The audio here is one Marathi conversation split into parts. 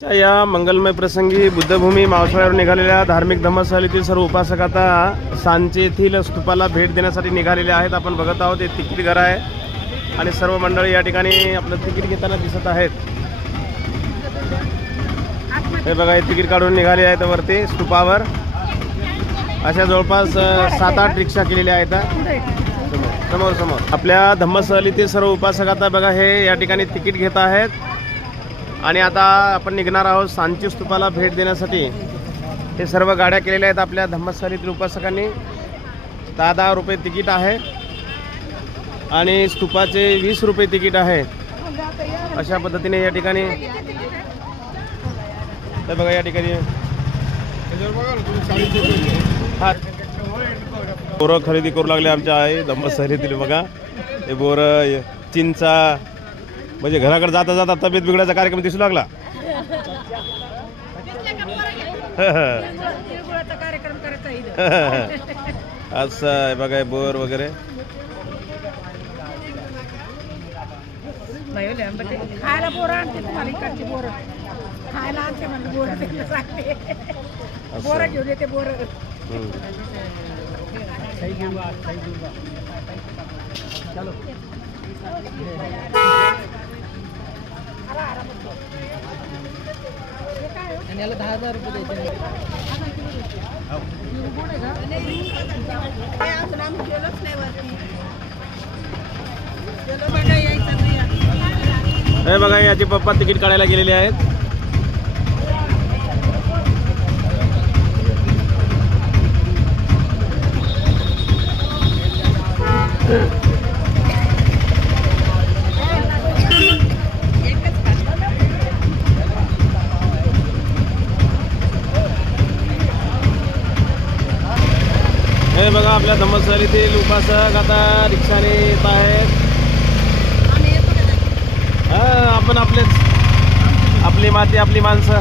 या मंगलमय प्रसंगी बुद्धभूमी मावसाळ्यावर निघालेल्या धार्मिक धम्मस्थळीतील सर्व उपासक आता सांची येथील स्तूपाला भेट देण्यासाठी निघालेले आहेत. आपण बघत आहोत हे तिकीट घर आहे आणि सर्व मंडळी या ठिकाणी आपलं तिकीट घेताना दिसत आहेत. हे बघा हे तिकीट काढून निघाले आहेत वरती स्तूपावर. अशा जवळपास 7-8 रिक्षा केलेल्या आहेत समोर. आपल्या धम्मस्थळीतील सर्व उपासक आता बघा हे या ठिकाणी तिकीट घेत आहेत आणि आता आपण निघणार आहोत सांची स्तूपाला भेट देण्यासाठी. हे सर्व गाड्या केलेल्या आहेत आपल्या धम्मस्थळीतील उपासकांनी. 10 रुपये तिकीट आहे आणि स्तूपाचे 20 रुपये तिकीट आहे. अशा पद्धतीने या ठिकाणी हे बघा या ठिकाणी बोरं खरेदी करू लागले आमच्या आहे धम्मस्थळीतील. बघा हे बोरं चिंचा म्हणजे घराकडे जाता जाता तब्येत बिघडायचा कार्यक्रम दिसू लागला. असं आहे बघा बोर वगैरे. खायला बोर आणते तुम्हाला इकडची बोर खायला आणते म्हणजे बोर सांगते बोर घेऊन येते बोर. चलो आणि याला 10,000 रुपये द्यायचे. हे बघा याचे पप्पा तिकीट काढायला गेलेले आहेत. हे बघा आपल्या धम्मस्थळीतील उपासक आता रिक्षाने येत आहेत. आपण आपली माती आपली माणसं.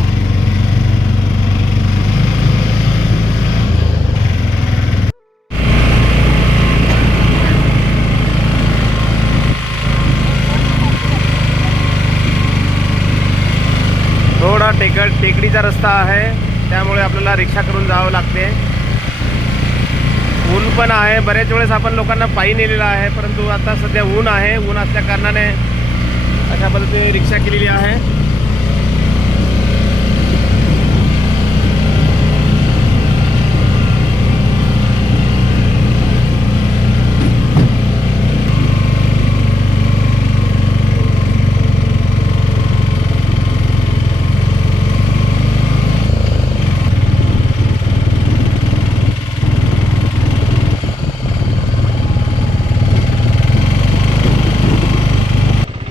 थोडा टेकडीचा रस्ता आहे त्यामुळे आपल्याला रिक्षा करून जावं लागते. ऊन पण आहे. बऱ्याच वेळेस आपण लोकांना पायी नेलेला आहे परंतु आता सध्या ऊन आहे. ऊन असल्या कारणाने अशा पद्धतीने रिक्षा केलेली आहे.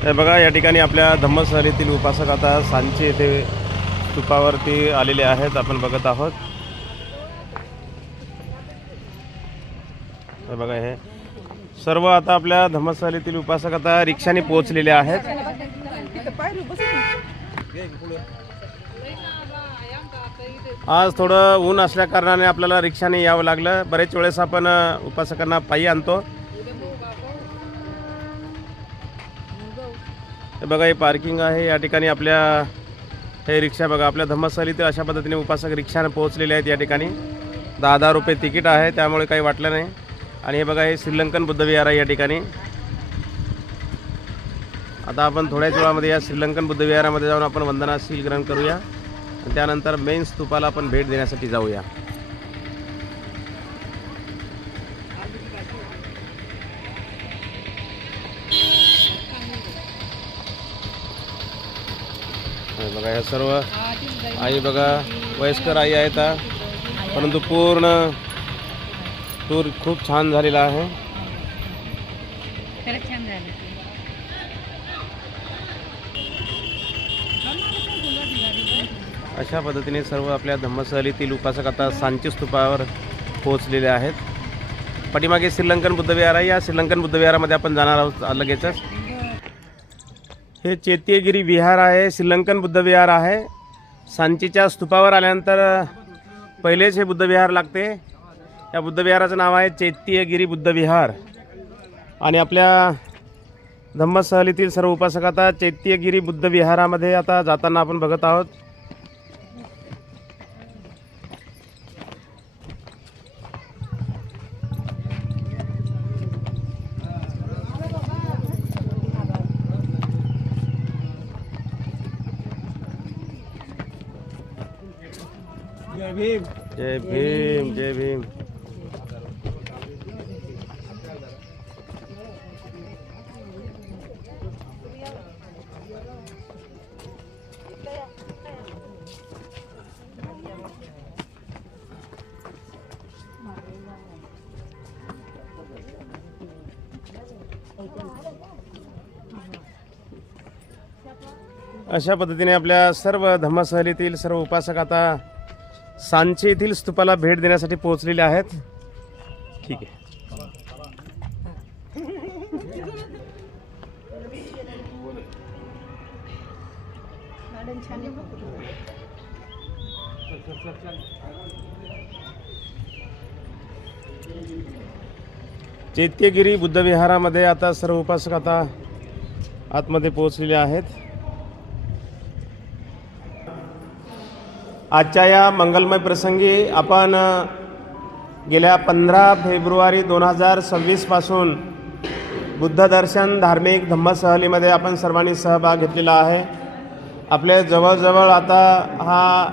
हे बघा या ठिकाणी आपल्या धम्मस्थळीतील उपासक आता सांची येथे स्तूपावरती आलेले आहेत. आपण बघत आहोत. हे बघा हे सर्व आता आपल्या धम्मस्थळीतील उपासक आता रिक्षाने पोहोचलेले आहेत. आज थोडं ऊन असल्या कारणाने आपल्याला रिक्षाने यावं लागलं. बरेच वेळेस आपण उपासकांना पायी आणतो. हे बघा हे पार्किंग आहे. या ठिकाणी आपल्या हे रिक्षा बघा आपल्या धम्मस्थळीतील अशा पद्धतीने उपासक रिक्षाने पोहोचलेले आहेत. या ठिकाणी 10 रुपये तिकीट आहे त्यामुळे काही वाटलं नाही. आणि हे बघा हे श्रीलंकन बुद्ध विहार आहे या ठिकाणी. आता आपण थोड्याच वेळामध्ये या श्रीलंकन बुद्ध विहारामध्ये जाऊन आपण वंदनाशील ग्रहण करूया आणि त्यानंतर मेन स्तूपाला आपण भेट देण्यासाठी जाऊया. बघा हे सर्व आई बघा वयस्कर आई आहेत परंतु पूर्ण टूर खूप छान झालेला आहे. अशा पद्धतीने सर्व आपल्या धम्मस्थळीतील उपासक आता सांची स्तूपावर पोहोचलेले आहेत. पाठीमागे श्रीलंकन बुद्ध विहार आहे. या श्रीलंकन बुद्ध विहारामध्ये आपण जाणार आहोत लगेचच. हे चैत्यगिरी विहार आहे. श्रीलंकन बुद्ध विहार आहे. सांचीच्या स्तूपावर आल्यानंतर पहिलेच हे बुद्ध विहार लागते. या बुद्ध विहाराचं नाव आहे चैत्यगिरी बुद्ध विहार. आणि आपल्या धम्मस्थळीतील सर्व उपासक आता चैत्यगिरी बुद्ध विहारामध्ये आता जाताना आपण बघत आहोत. जय भीम जय भीम. अशा पद्धतीने आपल्या सर्व धम्मसहलीतील सर्व उपासक आता सांची येथील स्तूपाला भेट देण्यासाठी पोहोचलेले आहेत. ठीक आहे. चैत्यगिरी बुद्ध विहारामध्ये आता सर्व उपासक आता आतमध्ये पोहोचलेले आहेत. आजच्या या मंगलमय प्रसंगी आपण गेल्या 15 फेब्रुवारी 2026 पासून बुद्ध दर्शन धार्मिक धम्मसहलीमध्ये आपण सर्वांनी सहभाग घेतलेला आहे. आपले जवळजवळ आता हा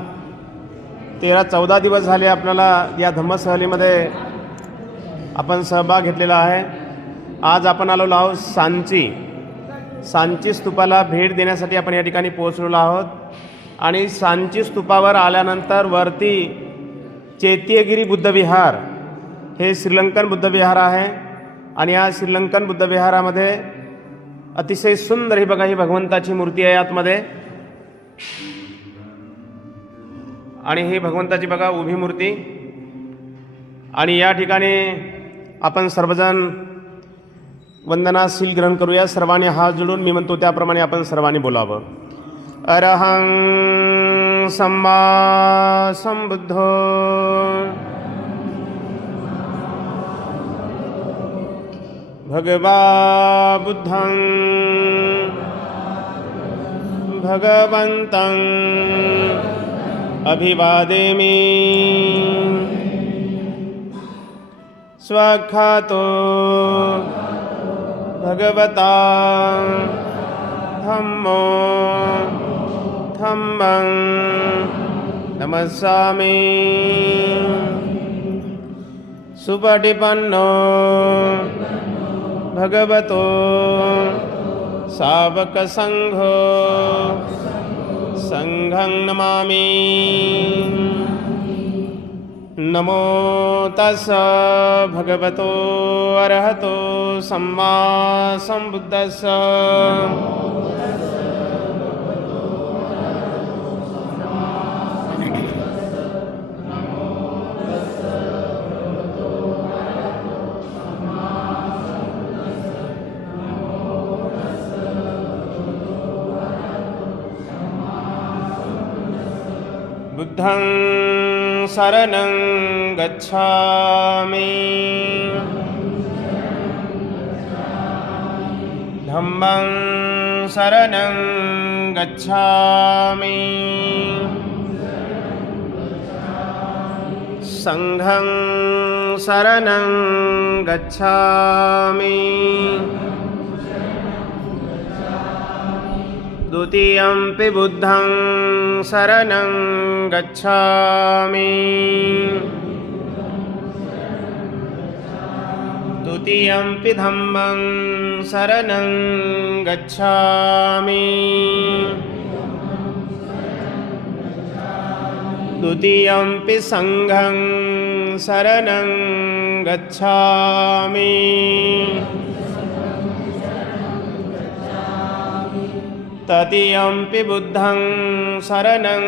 13-14 दिवस झाले आपल्याला या धम्मसहलीमध्ये आपण सहभाग घेतलेला आहे. आज आपण आलेलो आहोत सांची स्तूपाला भेट देण्यासाठी आपण या ठिकाणी पोहोचलेलो आहोत. आणि सांची स्तूपावर आल्यानंतर वरती चैत्यगिरी बुद्ध विहार हे श्रीलंकन बुद्ध विहार आहे. आणि या श्रीलंकन बुद्ध विहारामध्ये अतिशय सुंदर ही बघा ही भगवंताची मूर्ती आहे आतमध्ये. आणि ही भगवंताची बघा उभी मूर्ती. आणि या ठिकाणी आपण सर्वजण वंदनाशील ग्रहण करूया. सर्वांनी हात जोडून मी म्हणतो त्याप्रमाणे आपण सर्वांनी बोलावं. अरहं सम्मा संबुद्धो भगवा बुद्धं भगवन्तं अभिवादेमि. स्वखातो भगवता धम्मो धम्मं नमस्सामि. सुपटिपन्नो भगवतो सावकसंघो संघं नमामि. नमो तस् भगवतो अरहतो सम्मा संबुद्धस्स. बुद्धं शरणं गच्छामि. धम्मं शरणं गच्छामि. संघं शरणं गच्छामि. द्वितीयंपि बुद्धं शरणं गच्छामि. द्वितीयंपि धम्मं शरणं गच्छामि. द्वितीयंपि संघं शरणं गच्छामि. तृतीयंपि बुद्धं शरणं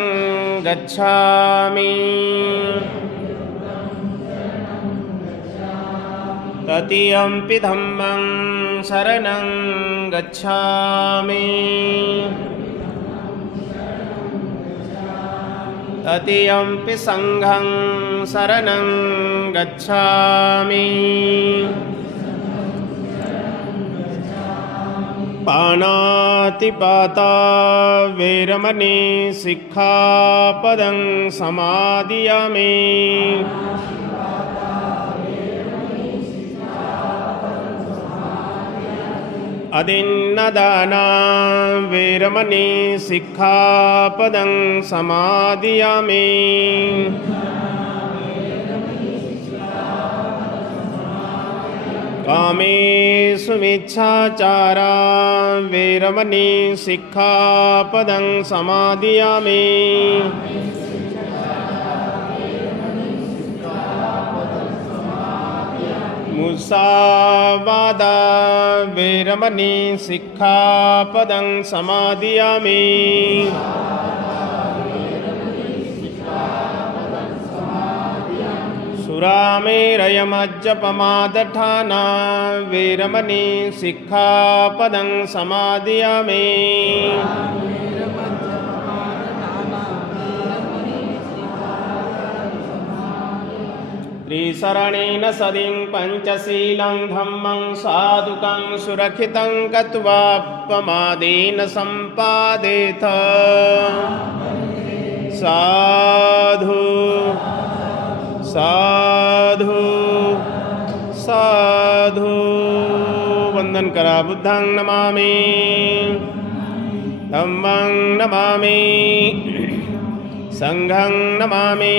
गच्छामि. तृतीयंपि धम्मं शरणं गच्छामि. तृतीयंपि संघं शरणं गच्छामि. पाणातिपाता वेरमणि सिक्खापदं समादियामि. अदिन्नदाना वेरमणि सिक्खापदं समादियामि कामेषु मिच्छाचारा वेरमणि सिक्खापदं समादियामि मुसावादा वेरमणि सिक्खापदं समादियामि सुरामेरयमज्जपमादठाना वेरमणि सिक्खापदं समादियामि त्रिशरणेन सदिं पञ्चशीलं धम्मं साधुकं सुरक्षितं गत्वा प्रमादेन सम्पादेथ साधु साधु साधु वंदन करा बुद्धं नमामि धम्मं नमामि संघं नमामि